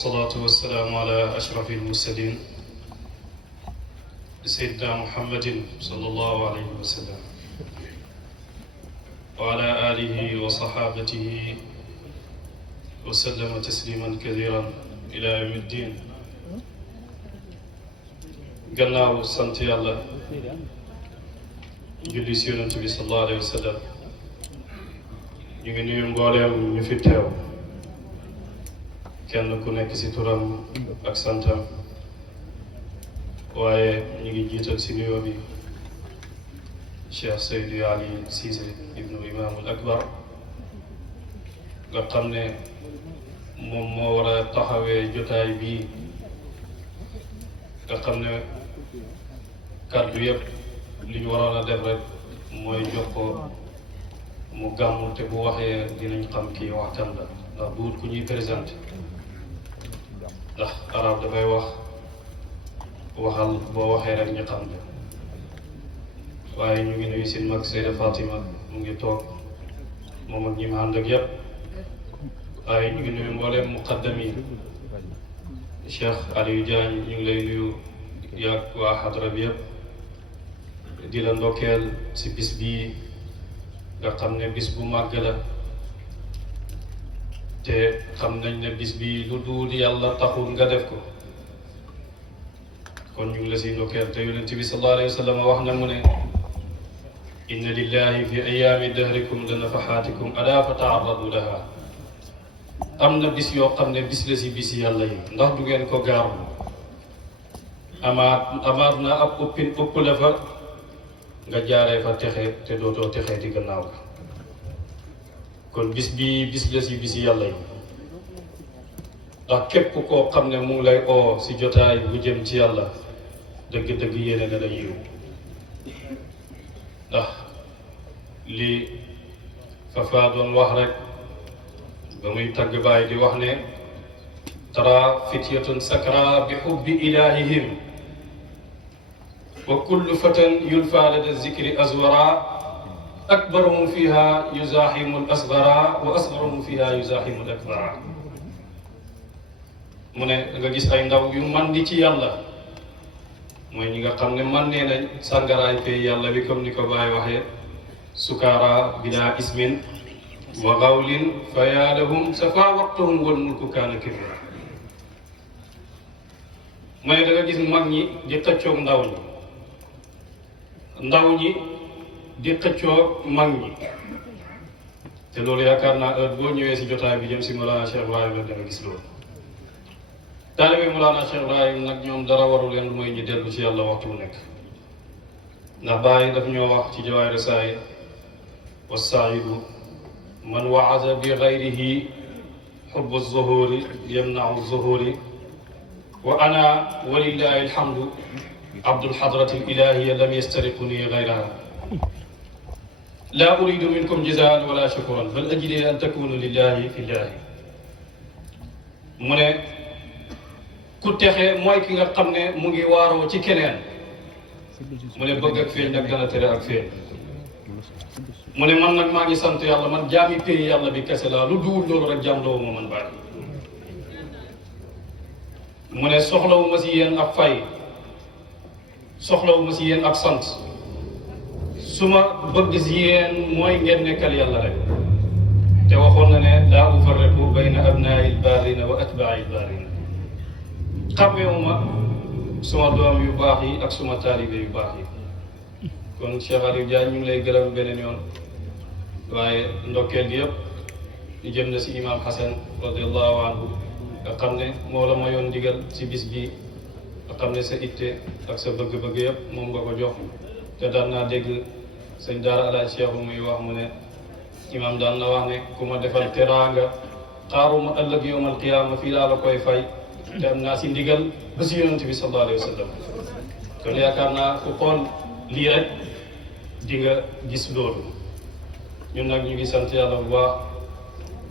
والصلاة والسلام على أشرف المرسلين سيدنا محمد صلى الله عليه وسلم وعلى آله وصحابته وسلم تسليما كثيرا إلى يوم الدين. gannaaw sant yàlla julli si yonent bi sallallahu alayhi wa sallam ñu ngi nuyu mbooleem ñu fi teew kenn ku nekk ci turam ak santam waaye ñu ngi jiital ci nuyoo bi Cheikh Seydou Ali Cissé ibnu Imaamul Akbar nga xam ne moom moo war a taxawee jotaay bii nga xam ne kàddu yëpp li ñu waroon a def rek mooy jox ko mu gàmmu te bu waxee dinañ xam kii waxtaan la ndax duut ku ñuy présenté ndax arab dafay waxal boo waxee rek ñu xam ne waaye ñu ngi nuyu seen mag Seyda Fatima mu ngi toog moom ak ñi ma ànd ak yëpp waaye ñu ngi nuyu mbooleem muqaddam yi Cheikh Aliou Diagne ñu ngi lay nuyu yàgg waa xadra bi yëpp di la ndokkeel si bis bii nga xam ne bis bu màgg la te xam nañ ne bis bii lu duul yàlla taxul nga def ko kon ñu ngi la si ndokkeel te yonent bi sallallahu alayhi wa sallam wax na mu ne inna lillahi fi ayaami dahrikum la nafaxaatikum ala fa taarradu laha am na bis yoo xam ne bis la si bis yàlla yi ndax du ngeen ko gaarlu amaat na ab ëpp la fa nga jaaree fa texe te dootoo texee di gannaaw ga kon bis bii bis la si bis yàlla yi ndax képp koo xam ne mu ngi lay oo si jotaay bu jëm ci yàlla dëgg-dëgg yéene na la yiw ndax li Fafa doon wax rek ba muy tagg baay di wax ne tara fityatun sakra bi xubbi ilahihim wa kullu fatan yulfa lada zikri azwara akbaruhum fiha yuzahimu al asgara wa asgaruhum fiha yuzahimu al akbara mu ne nga gis ay ndaw yu man di ci yàlla mooy ñi nga xam ne man nee nañ sàngaraay pay yàlla bi comme ni ko Baay waxee sukaara bila ismin wa gawlin fa yaa lahum safa waqtuhum wal mulku kaana kabira mu ne da nga gis mag ñi di xëccoog ndaw ñi di xëccoog mag ñi te loolu yaakaar naa heure boo ñëwee si jotaay bi jëm si Mawlana Cheikh Ibrahim da nga gis loolu taalibe Mawlana Cheikh Ibrahim nag ñoom dara waru leen lu mooy ñu dellu ci yàlla waxtu bu nekk ndax Baay daf ñoo wax ci Jawaahir Rasaa'il was-saa'idu man wa'aza bi ghayrihi hubbu az-zuhuri yamna'u az-zuhuri wa ana walillahi alhamdu abdul hadrati al-ilahiyya lam yastariquni ghayraha la uridu minkum jazaan wala shukran bal ajli an takunu lillahi fillahi mu ne ku texe mooy ki nga xam ne mu ngi waaroo ci keneen mu ne bëgg ak feeñ nag dana tere ak feeñ mu ne man nag maa ngi sant yàlla man jaami pay yàlla bi kese laa lu duwul loolu rek jaam loowu ma man bàyyi mu ne soxlawu ma si yéen ak fay soxlawu ma si yéen ak sant su ma bëgg si yéen mooy ngeen nekkal yàlla rek te waxoon na ne laa ufarriqu bayna abnaai lbaarina wa atbaai lbaarina xamewuma suma doom yu baax yi ak suma taalibe yu baax yi kon Cheikh Aliou Diagne ñu ngi lay gërëm beneen yoon waaye ndokkeel gi yëpp di jëm na si imam Hassan radiallahu anhu nga xam ne moo la mayoon ndigal si bis bi nga xam ne sa itte ak sa bëgg-bëgg yëpp moom nga ko jox te daan naa dégg sëñ daara alaaj Cheikh muy wax mu ne imam daan na wax ne ku ma defal teraanga xaaruma ëllëg yawmal qiyaama fii laa la koy fay te am naa si ndigal ba si yonent bi sallallahu alayhi wa sallam kon yaakaar naa ku xool lii rek di nga gis loolu ñun nag ñu ngi sant yàlla bu baax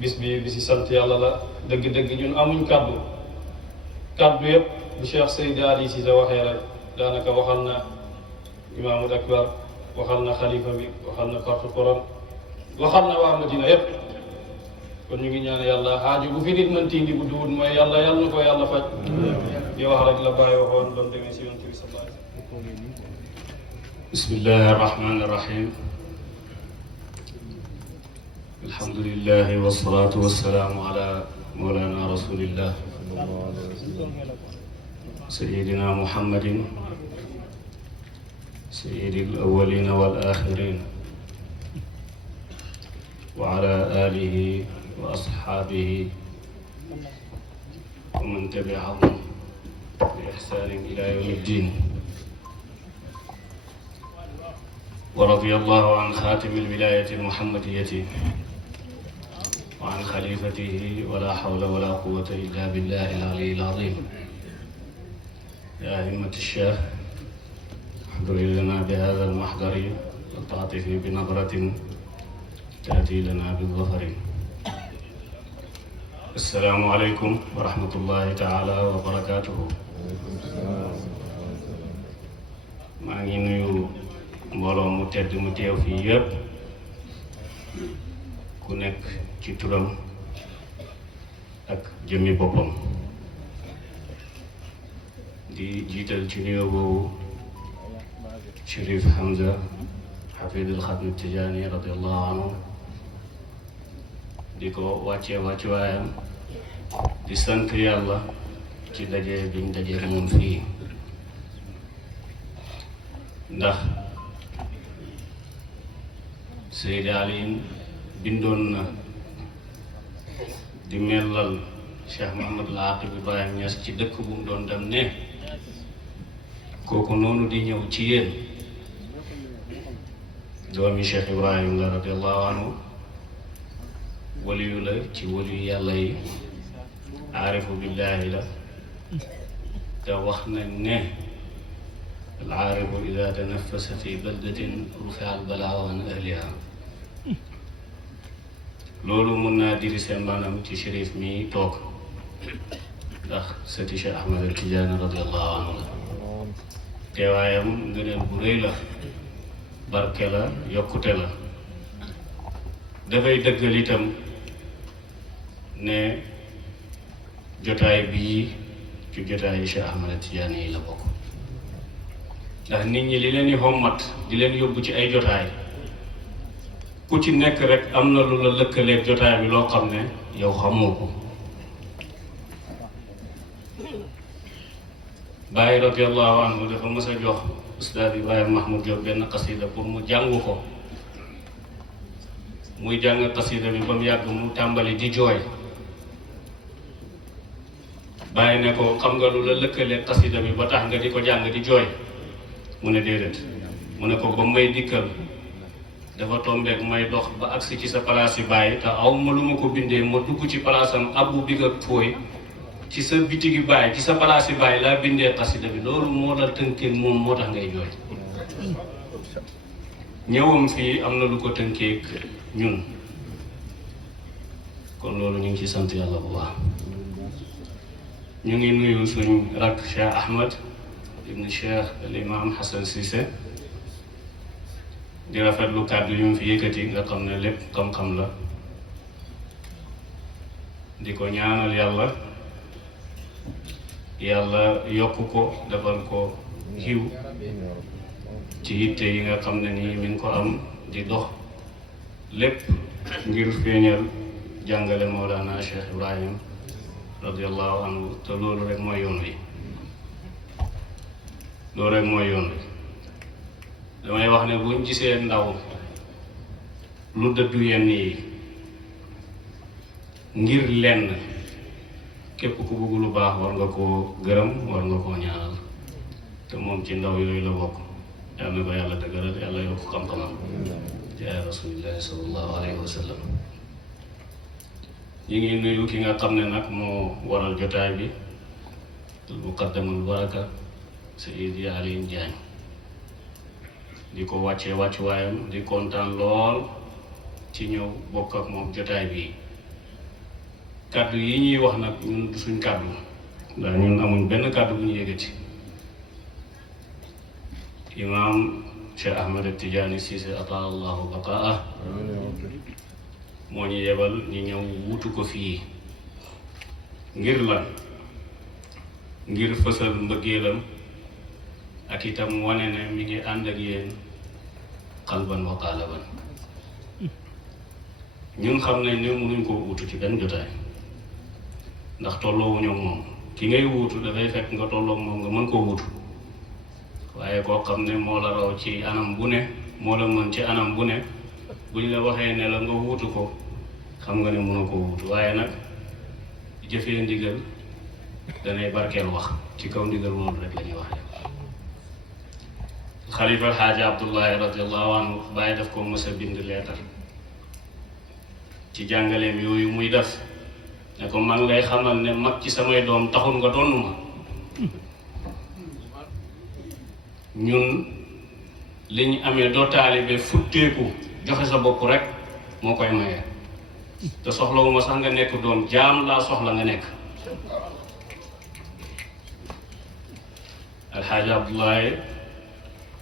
bis bi bisi sant yàlla la dëgg-dëgg ñun amuñ kàddu yëpp bu Cheikh Seydi Ali si da waxee rek daanaka waxal na imaamul akbar waxal na xalifa bi waxal na porte-parole waxal na waa Madina yëpp kon ñu ngi ñaan yàlla aajo bu fi nit mën tindi bu duwut mooy yàlla na ko yàlla faj di wax rek la bàyyi waxoon doon demee si yonent bi sallallahu alayhi wa sallam bismillahi arrahmani irrahim alhamdulillahi wassalatu wassalaamu ala mawlana rasulillah sayyidina muhammadin sayyidil awwalina wal axirin wa ala alihi wa asxaabihi wa man tabiahum bi ixsaanin ila yawmi ddin wa radiyallahu an xaatimi alwilaayati almuhammadiyati wa an xalifatihi wala hawla wala quwwata illa billahi al-aliyyi al-azim yaa himmata ash-shaykh احضري لنا بهذا المحضر وتعطفي بنظرة تأتي لنا بالظفر السلام عليكم ورحمة الله تعالى وبركاته maa ngi nuyu mbooloo mu tedd mu teew fii yëpp ku nekk ci turam ak jëmmi boppam di jiital ci nuyoo boobu Chérif Hamza xafidul xatmi Tijaani radiallahu anhu di ko wàccuwaayam di sant yàlla ci daje biñ daje moom fii ndax Seydi Ali bindoon na di mellal Cheikh Mouhamadul Aqib Ibrahim Niass ci dëkk bu mu doon dem ne kooku noonu di ñëw ci yéen doomi Cheikh Ibrahim la radiallahu anhu waliyu la ci waliyu yàlla yi aarifu billahi la te wax nañ ne al aarifu ida tanafasa fi baldatin rufi al balaa an ahliha loolu mun naa diri seen maanaam ci shérif mi toog ndax sëti Cheikh Ahmad al Tijaani radiallahu anhu la teewaayam ngëneel bu rëy la barke la yokkute la dafay dëggal itam ne jotaay bii ci jotaayu Cheikh Ahmad Tijaani yi la bokk ndax nit ñi li leen di hommat di leen yóbbu ci ay jotaay ku ci nekk rek am na lu la lëkkaleeg jotaay bi loo xam ne yow xamoo ko Baay radiallahu anhu dafa mës a jox Ustaad Ibrahima Mahmoud Diop benn xasida pour mu jàng ko muy jàng xasida bi ba mu yàgg mu tàmbali di jooy Baay ne ko xam nga lu la lëkkale xasida bi ba tax nga di ko jàng di jooy mu ne déedéet mu ne ko ba may dikkal dafa tombeek may dox ba agsi ci sa palaas yi Baay te aw ma lu ma ko bindee ma dugg ci palaasam abu bi nga fooy ci sa bitigi Baay ci sa palaas yi Baay laa bindee xasida bi loolu moo la tënkee moom moo tax ngay jooy ñëwam fii am na lu ko tënkeek ñun kon loolu ñu ngi ci sant yàlla bu baax ñu ngi nuyu suñ rakk Cheikh Ahmad ibn Cheikh al imam Hassan Cissé di rafetlu kàddu yu mu fi yëkkati nga xam ne lépp xam-xam la di ko ñaanal yàlla yokk ko defal ko xiw ci yitte yi nga xam ne nii mi ngi ko am di dox lépp ngir feeñal jàngale Mawlana Cheikh Ibrahim radiallahu anhu te loolu rek mooy yoon wi damay wax ne buñ gisee ndaw lu dëddu yenn yi ngir lenn képp ku bëgg lu baax war nga koo gërëm war nga koo ñaanal te moom ci ndaw yooyu la bokk yàlla na ko yàlla dëgëral yàlla yokk xam-xamam jaay rasulillahi sallallahu alayhi wa sallam ñi ngi nuyu ki nga xam ne nag moo waral jotaay bi muqaddamul baraka Seydi Aliou Diagne di ko wàccuwaayam di kontaan lool ci ñëw bokk ak moom jotaay bi kàddu yi ñuy wax nag ñun du suñ kàddu ndax ñun amuñ benn kàddu bu ñu yëgati imaam Cheikh Ahmad Tidiane Cissé atala allahu baqaa moo ñu yebal ñu ñëw wutu ko fii ngir lan ngir fësal mbëggeelam ak itam wane ne mi ngi ànd ak yéen xalban wa qaalaban. ñun xam nañ ne mënuñ koo wutu ci benn jotaay ndax tolloowuñu ak moom ki ngay wutu dafay fekk nga tolloog moom nga mën koo wutu waaye koo xam ne moo la raw ci anam bu ne moo la mën ci anam bu ne buñ la waxee ne la nga wutu ko xam nga ne mënu koo wutu waaye nag jëfee ndigal danay barkeel wax ci kaw ndigal moom rek la ñuy waxee. xalifa alxaaji Abdullahi radiallahu anhu bàyyi daf ko mës a bind leetar ci jàngaleem yooyu muy def ne ko man lay xamal ne mag ci samay doom taxul nga donn ma. ñun li ñu amee doo taalibe futteeku joxe sa bopp rek moo koy maye te soxlawuma sax nga nekk doom jaam laa soxla nga nekk. alxaaji Abdullahi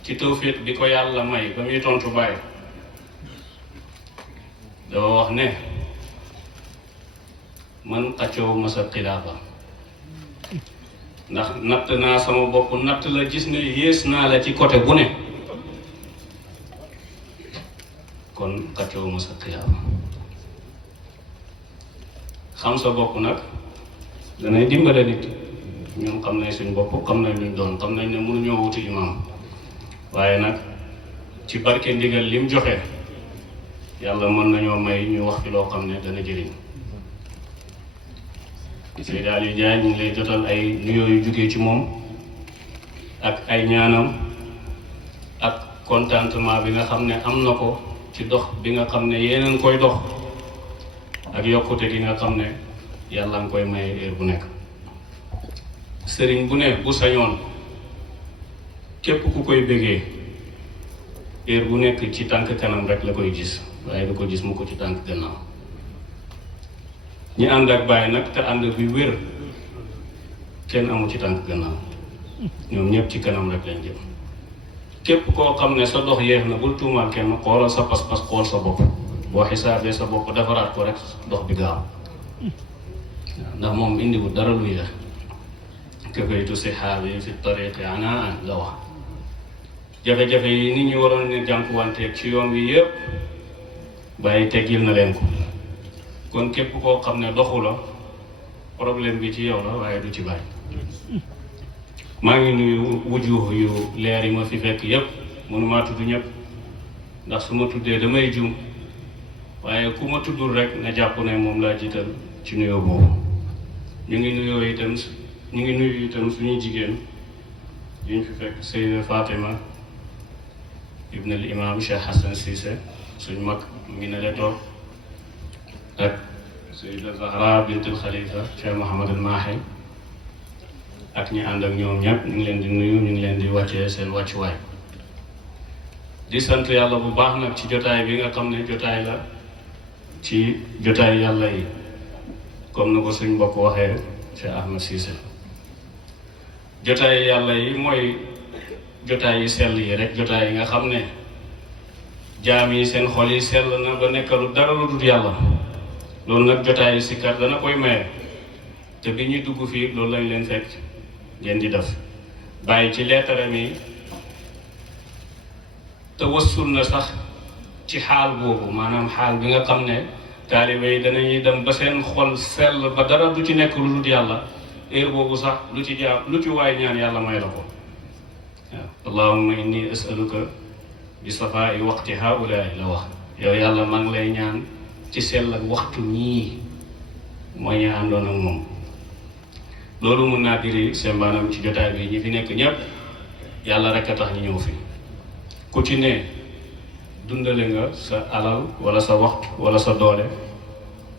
ci tawfiq bi ko yàlla may ba muy tontu Baay dafa wax ne man xaccoo ma sa xilaafa ndax natt naa sama bopp natt la gis ne yées naa la ci côté bu ne kon xaccoo ma sa xilaafa. xam sa bopp nag danay dimbale nit. ñun xam nañ suñ bopp xam nañ luñ doon xam nañ ne mënuñoo wuti imaam waaye nag ci barke ndigal lim joxe yàlla mën nañoo may ñu wax ci loo xam ne dana jëriñ. Seydi Aliou Ndiaye ñu ngi lay jotal ay nuyoo yu jugee ci moom ak ay ñaanam ak contentement bi nga xam ne am na ko ci dox bi nga xam ne yéen a ngi koy dox ak yokkute gi nga xam ne yàlla nga koy may heure bu nekk. sëriñ bu ne bu sañoon képp ku koy bëggee heure bu nekk ci tànk kanam rek la koy gis waaye du ko gis mu ko ci tànk gannaaw. ñi ànd ak Baay nag te ànd bi wér kenn amu ci tànk gannaaw ñoom ñëpp ci kanam rek lañ jëm. képp koo xam ne sa dox yeex na bul tuumaal kenn xoolal sa pas-pas xool sa bopp boo xisaabee sa bopp defaraat ko rek dox bi gaaw ndax moom indiwul dara luy def. kafaytu sihaabi fi tariqi anaan la wax. jafe-jafe yi nit ñi waroon ne jànkuwanteeg ci yoon wi yëpp Baay teggil na leen ko kon képp koo xam ne doxu la problème bi ci yow la waaye du ci Baay. maa ngi nuyu wujuh yu leer yi ma fi fekk yëpp mënumaa tudd ñëpp ndax su ma tuddee damay jum waaye ku ma tuddul rek na jàpp ne moom laa jiital ci nuyoo boobu. ñu ngi nuyu itam suñuy jigéen yuñ fi fekk Seyda Fatima ibn al imam Cheikh Hassan Cissé suñ mag mu ngi ne le toog ak Seyda Zahra bint al Khalifa Cheikh Mouhamad al Mahi ak ñi ànd ak ñoom ñëpp ñu ngi leen di nuyu ñu ngi leen di wàccee seen wàccuwaay. di sant yàlla bu baax nag ci jotaay bi nga xam ne jotaay la ci jotaay yàlla yi comme na ko suñ mbokk waxee Cheikh Ahmed Cissé. jotaay yàlla yi mooy jotaay yi sell yi rek jotaay yi nga xam ne jaam yi seen xol yi sell na ba nekkalu dara lu dul yàlla loolu nag jotaay yi sikkar dana koy maye te bi ñuy dugg fii loolu lañ leen fekk ngeen di def. Bàyyi ci leetaram yi te wassul na sax ci xaal boobu maanaam xaal bi nga xam ne taalibe yi danañuy dem ba seen xol sell ba dara du ci nekk lu dul yàlla heure boobu sax lu ci waay ñaan yàlla may la ko. waaw allahumma inni asaluka bi safaa'i waqti haulaay la wax yow yàlla maa ngi lay ñaan ci sell ak waxtu ñii mooy ñu àndoon ak moom. loolu mun naa diri seen maanaam ci jotaay bi ñi fi nekk ñëpp yàlla rek a tax ñu ñëw fi ku ci ne dundale nga sa alal wala sa waxtu wala sa doole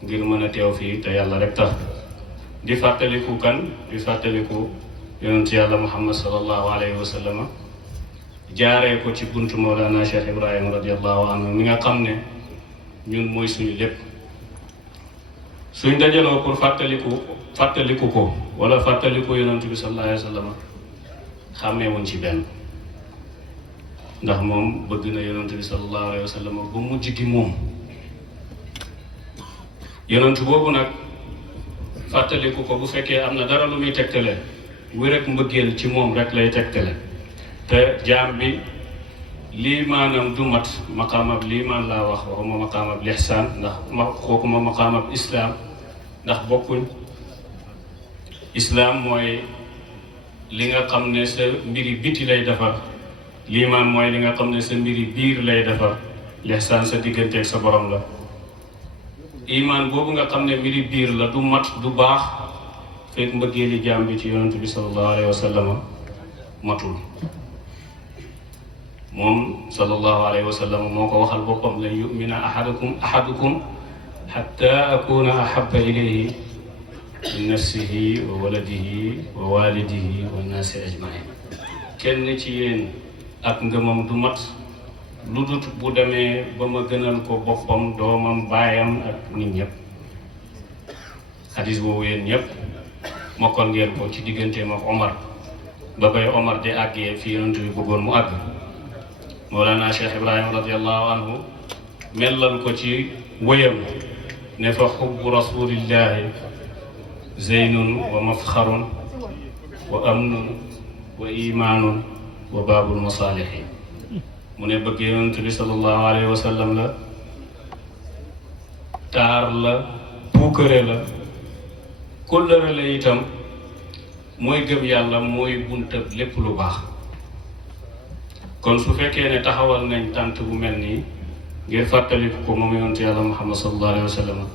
ngir mën a teew fii te yàlla rek tax. di fàttaliku di fàttaliku yonent yàlla Muhammad sallallahu alayhi wa sallam jaaree ko ci buntu Mawlana Cheikh Ibrahima radiallahu anhu mi nga xam ne ñun mooy suñu lépp. suñ dajaloo pour fàttaliku ko wala fàttaliku yonent bi sallallahu alayhi wa sallam xàmmee woon ci benn ndax moom bëgg na yonent bi sallallahu alayhi wa sallam ba mujj gi moom yonent boobu nag fàttaliku ko bu fekkee am na dara lu muy tegtale wér ak mbëggeel ci moom rek lay tegtale te jaam bi liimaanam du mat maqaamab liimaan laa wax waxuma maqaamab lixsaan ndax xookuma maqaamab islaam ndax bokkuñ. islaam mooy li nga xam ne sa mbiri biti lay defar, liimaan mooy li nga xam ne sa mbiri biir lay defar, lixsaan sa digganteeg sa borom la. imaan boobu nga xam ne mbiri biir la du mat du baax fekk mbëggeeli jaam bi ci yonent bi sallallahu alayhi wa sallam matul. moom sallallahu alayhi wa sallam moo ko waxal boppam lan yumina ahadukum xatta akuna ahabba ilayhi min nafsihi wa waladihi wa walidihi wa nnaasi ajmain. kenn ci yéen ak ngëmam du mat lu dut bu demee ba ma gënal ko boppam doomam baayam ak nit ñëpp. xadis boobu yéen ñëpp mokkal ngeen ko ci digganteem ak Omar ba bay Omar di àggee fi yonent bi bëggoon mu àgg. Mawlana Cheikh Ibrahima radiallahu anhu mellal ko ci wëyam ne fa xubbu rasulillahi zeynun wa mafxarun wa amnun wa imaanun wa baabul masaalihi. mu ne bëgg yonent bi sallallahu alayhi wa sallam la taar la puukare la kóllëre la itam mooy gëm yàlla mooy buntab lépp lu baax. kon su fekkee ne taxawal nañ tànt bu mel nii ngir fàttaliku ko moom yonent yàlla Muhammad sallallahu alayhi wa sallam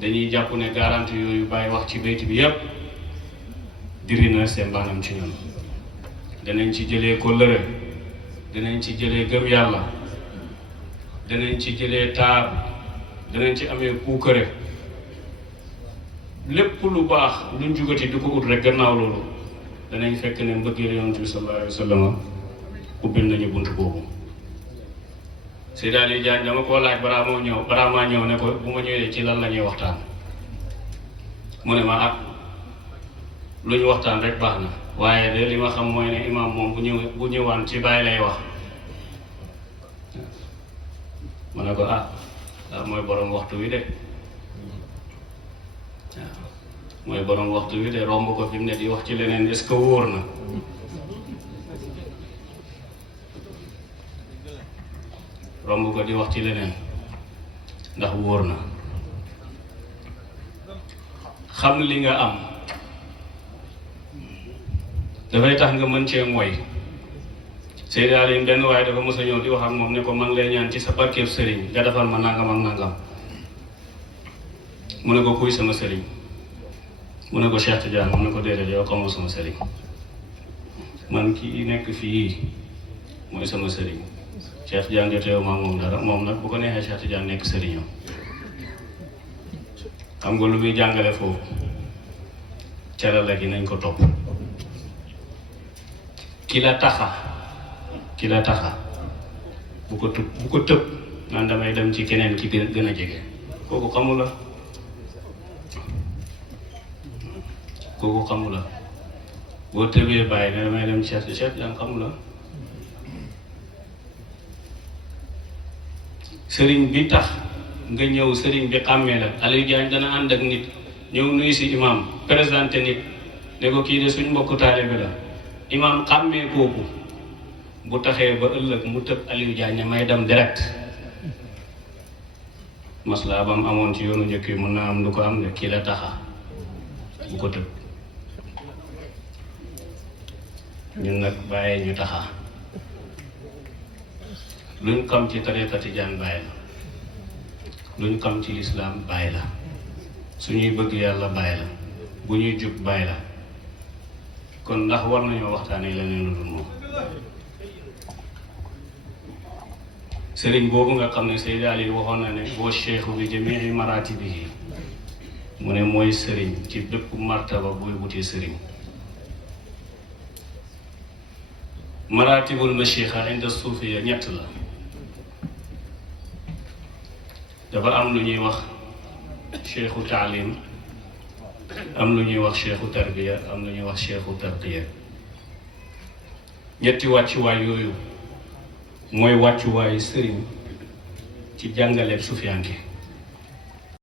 dañuy jàpp ne garanti yooyu bàyyi wax ci bayt bi yépp diri na seen baanam ci ñun. danañ ci jëlee kóllëre, danañ ci jëlee gëm yàlla, danañ ci jëlee taar, danañ ci amee puukare. lépp lu baax luñ jugati di ko ut rek gannaaw loolu danañ fekk ne mbëggeel yonent bi sallallahu alayhi wa sallam ubbil nañu bunt boobu. Seydi Aliou Diagne dama koo laaj balaa maa ñëw ne ko bu ma ñëwee ci lan la ñuy waxtaan. mu ne ma ak lu ñu waxtaan rek baax na waaye de li ma xam mooy ne imaam moom bu ñëwaan ci bàyyi lay wax. ma ne ko mooy borom waxtu wi de waaw mooy borom waxtu wi de romb ko fi mu ne di wax ci leneen est-ce que wóor na. romb ko di wax ci leneen ndax wóor na. xam li nga am dafay tax nga mën cee mooy. Seydi Aliou benn waaye dafa mos a ñëw di wax ak moom ne ko man lay ñaan ci sa barkeeb sëriñ nga defal ma nangam ak nangam. mu ne ko kuy sama sëriñ mu ne ko Cheikh Tidiane mu ne ko déedéet yow xamoo sama sëriñ man kii nekk fii mooy sama sëriñ. Cheikh Tidiane joteewu maa moom dara moom nag bu ko neexee Cheikh Tidiane nekk sëriñam. xam nga lu muy jàngale foofu carala gi nañ ko topp. ki la taxa bu ko tëb naan damay dem ci keneen ki gën a jege kooku xamu la. kooku xamu la boo tëbee bàyyi ne damay dem Cheikh Tidiane xamu la. sëriñ bi tax nga ñëw sëriñ bi xàmmee la. Aliou Diagne dana ànd ak nit ñëw nuyu si imam présenté nit ne ko kii de suñ mbokku taalibe la. imam xàmmee kooku bu taxee ba ëllëg mu tëb Aliou Diagne ne may dem direct. maslaa bam amoon ci yoonu njëkk yi mën naa am lu ko am ne kii la taxa bu ko tëb. ñun nag bàyyee ñu taxa. luñ xam ci tariqa tijaan bàyyi la, luñ xam ci lislaam bàyyi la, suñuy bëgg yàlla bàyyi la, bu ñuy jub bàyyi la. kon ndax war nañoo waxtaanee leneen lu dul moom. sëriñ boobu nga xam ne Seydi Aliou waxoon na ne wa cheikhu bi jamii maratibihi mu ne mooy sëriñ ci bépp martaba buy wutee sëriñ. maratibul machixa inda suufiya ñett la. dafa am lu ñuy wax cheikhu taalim, am lu ñuy wax cheikhu tarbiya, am lu ñuy wax cheikhu tarqiya. ñetti wàccuwaay yooyu mooy wàccuwaayu sëriñ ci jàngaleeb sufiyanke.